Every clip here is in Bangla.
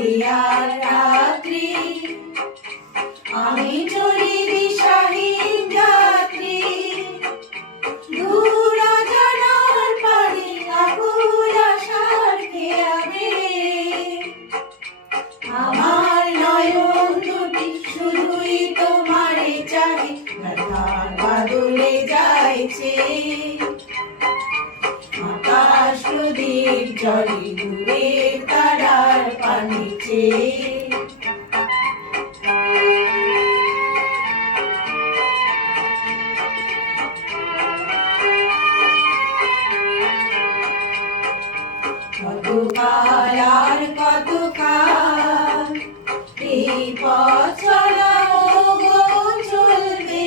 আঁধিয়ার রাত্রি আমি চলি দিশাহীন যাত্রী দূর অজানার পারে আকুল আশার খেয়াবে আমার নয়ন দুটি শুধুই তোমারে চাহে ব্যথার বাদলে যাইছে আকাশ প্রদীপ জলে দূরে তারার পানিছে কতকাল আর কতকাল এই পথ চলা গো চলবে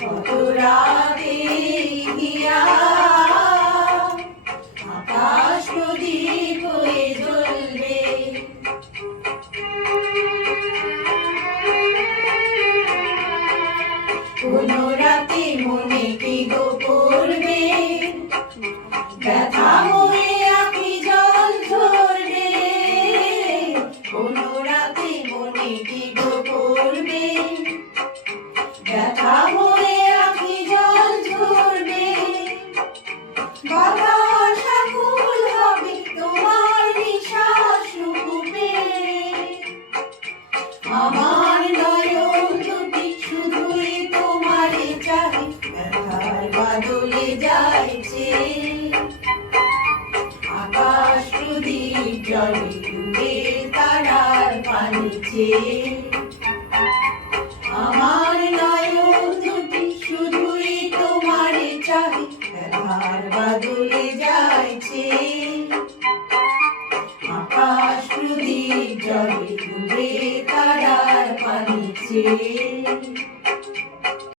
কত রাতে দিয়া আকাশ প্রদীপ হয়ে জ্বলবে কোন রাতে মনে কি গো করবে ব্যথা হয়ে আঁখি জল ঝরবে কোন রাতে মনে কি গো করবে ব্যথা হয়ে আঁখি জল ঝরবে বাতাস আকুল হবে তোমার নিঃশ্বাস রূপে আমার নয়ন দুটি শুধুই তোমারে চাহে ব্যথার বাদলে যাইছে আকাশ প্রদীপ জলে ডুবে তারার পানিছে আমার নয়ন দুটি শুধুই তোমারে চাহে ব্যথার বাদলে যাইছে আকাশ প্রদীপ জলে ডুবে তারার পানিছে